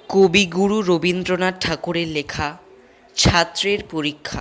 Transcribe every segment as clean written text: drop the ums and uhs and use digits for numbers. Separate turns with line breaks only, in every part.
কবিগুরু রবীন্দ্রনাথ ঠাকুরের লেখা ছাত্রের পরীক্ষা।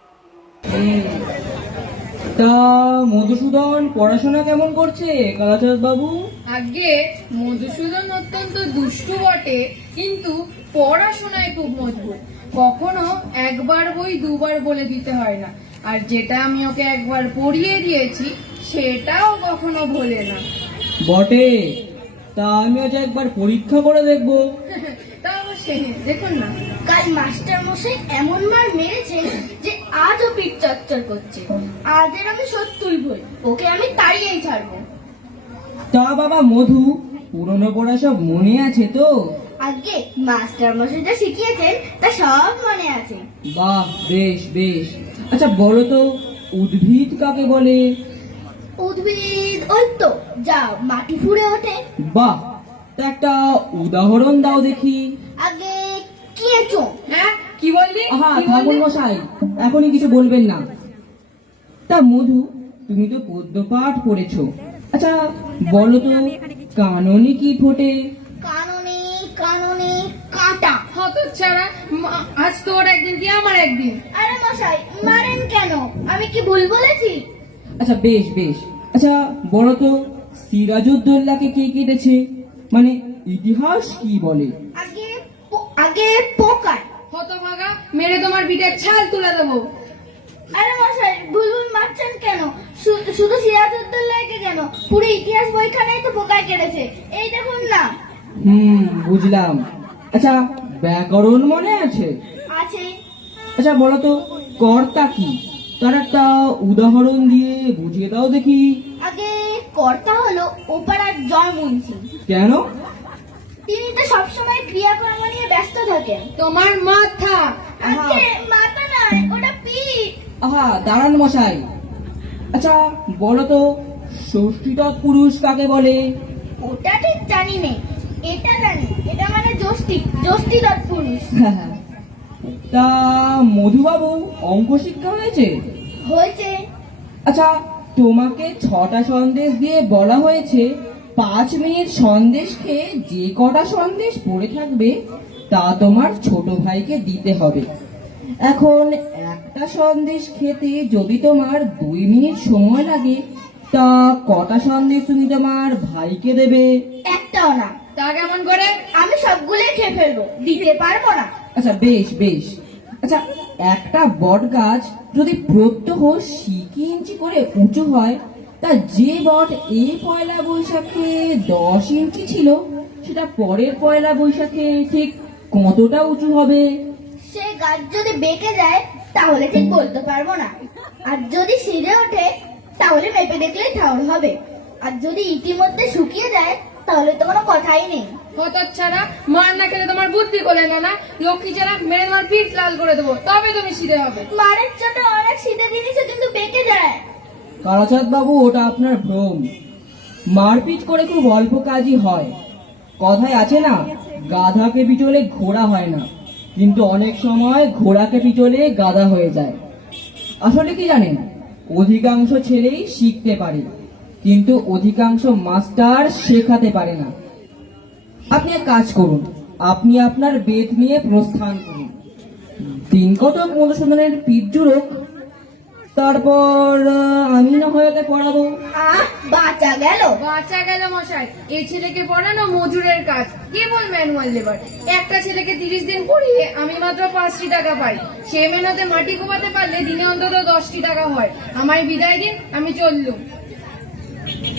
তা মধুসূদন পড়াশোনা কেমন করছে কালাচাঁদ বাবু?
আগে মধুসূদন অত্যন্ত দুষ্টু বটে, কিন্তু পড়াশোনায় খুব মজবুত। কখনো একবার বই দুবার বলে দিতে হয় না, আর যেটা আমি ওকে একবার পড়িয়ে দিয়েছি সেটাও কখনো ভোলে না।
বটে, তা আমি আজ একবার পরীক্ষা করে দেখবো।
তা অবশ্যই, দেখুন না।
কাল মাস্টার মশাই এমন মার মেরেছেন যে আজও পিঠ চচ্চর করছে। আজের আমি সত্যই ভুল, ওকে আমি তাড়িয়েই ছাড়বো।
তা বাবা মধু, পুরনো পড়া সব মনে আছে তো?
আজকে মাস্টার মশাই যা শিখিয়েছেন তা সব মনে আছে।
বাহ, বেশ বেশ। আচ্ছা বলো তো, উদ্ভিদ কাকে বলে?
উদ্ভিদ ওই তো যা মাটি ফুঁড়ে ওঠে।
বাহ, তা একটা উদাহরণ দাও দেখি।
আগে কেঁচো।
হ্যাঁ, কি বললি?
হ্যাঁ,
কি
ঠাকুর
বললি?
মশাই, এখনই কিছু বলবেন না। তা মধু, তুমি তো পদ্য পাঠ পড়েছো। আচ্ছা বলো তো, কাননে কি ফোটে?
কাননে কাননে কাঁটা।
হতচ্ছাড়া, আজ তোর একদিন কি আমার একদিন।
আরে মশাই মারেন কেন? আমি কি ভুল বলেছি?
আচ্ছা বেশ বেশ। আচ্ছা বলো তো, সিরাজউদ্দৌলাকে কে কেটেছে? মানে ইতিহাস কি বলে?
আগে পোকায়।
হতভাগা, মেরে তোমার পিঠের ছাল তুলে দেবো।
আরে মশাই ভুল ভুল মারছেন কেন? শুধু সিরাজউদ্দৌলাকে কেন, পুরো ইতিহাস বইখানাই তো পোকায় কেটেছে। এই দেখুন না।
বুঝলাম। আচ্ছা ব্যাকরণ মনে আছে?
আছে।
আচ্ছা বলো তো, কর্তা কি? তার একটা উদাহরণ দিয়ে বুঝিয়ে দাও দেখি।
আগে কর্তা হলো ওপাড়ার জয়মুন্সি।
কেন?
তিনি তো সবসময় ক্রিয়াকর্ম নিয়ে ব্যস্ত থাকেন।
তোমার মাথা।
আগে মাথা নয়, ওটা পিঠ।
আহা, দাঁড়ান মশাই। আচ্ছা বলো তো, ষষ্ঠী তৎপুরুষ কাকে বলে?
ওটা ঠিক জানি নে, এটা জানি, এটা মানে ষষ্ঠী, ষষ্ঠী তৎপুরুষ।
তা মধুবাবু, অঙ্ক শিক্ষা হয়েছে?
হয়েছে।
আচ্ছা, তোমাকে 6টা সন্দেশ দিয়ে বলা হয়েছে 5 মিনিট সন্দেশ খেয়ে যে কটা সন্দেশ পড়ে থাকবে তা তোমার ছোট ভাইকে দিতে হবে। এখন একটা সন্দেশ খেতে যদি তোমার 2 মিনিট সময় লাগে, তা কটা সন্দেশ তুমি তোমার ভাইকে দেবে?
একটাও না।
তা কেমন করে?
আমি সবগুলোই খেয়ে ফেলবো, দিতে পারবো না।
আচ্ছা বেশ বেশ। আচ্ছা, একটা বট গাছ যদি প্রত্যহ 6 ইঞ্চি করে উঁচু হয়, তা যে বট এই পয়লা বৈশাখে 10 ইঞ্চি ছিল, সেটা পরের পয়লা বৈশাখে ঠিক কতটা উঁচু হবে?
সে গাছ যদি বেঁকে যায় তাহলে ঠিক বলতে পারবো না, আর যদি সিঁড়ে ওঠে তাহলে মেপে দেখলে ঠাউর হবে, আর যদি ইতিমধ্যে শুকিয়ে যায় তাহলে তো কোনো কথাই নেই।
হতচ্ছাড়া, মার না খেলে তোমার বুদ্ধি কোলে না। লক্ষ্মী ছাড়া মেরে তোমার পিঠ লাল করে দেবো, তবে তুমি সিধে হবে।
মারের চোটে অনেক সিধে জিনিসও কিন্তু বেঁকে যায়।
কালাচাঁদ বাবু, ওটা আপনার ভ্রম। মারপিট করে খুব অল্প কাজই হয়। কথায় আছে না, গাধাকে পিটলে ঘোড়া হয় না, কিন্তু অনেক সময় ঘোড়াকে পিটলে গাধা হয়ে যায়। আসলে কি জানেন, অধিকাংশ ছেলেই শিখতে পারে, কিন্তু অধিকাংশ মাস্টার শেখাতে পারে না। আপনি এক কাজ করুন, আপনি আপনার বেদ নিয়ে প্রস্থান করুন। দিন কতক মধুসূদনের পিঠ জুড়োক, তারপর আমি না হয় ওকে পড়াবো।
বাঁচা গেল।
বাঁচা গেল মশাই, এই ছেলেকে পড়ানো মজুরের কাজ, কেবল ম্যানুয়াল লেবার। একটা ছেলেকে 30 দিন পড়িয়ে আমি মাত্র 5টি টাকা পাই। সে মেহনতে মাটি কোপাতে পারলে দিনে অন্তত 10টি টাকা হয়। আমায় বিদায় দিন, আমি চললুম।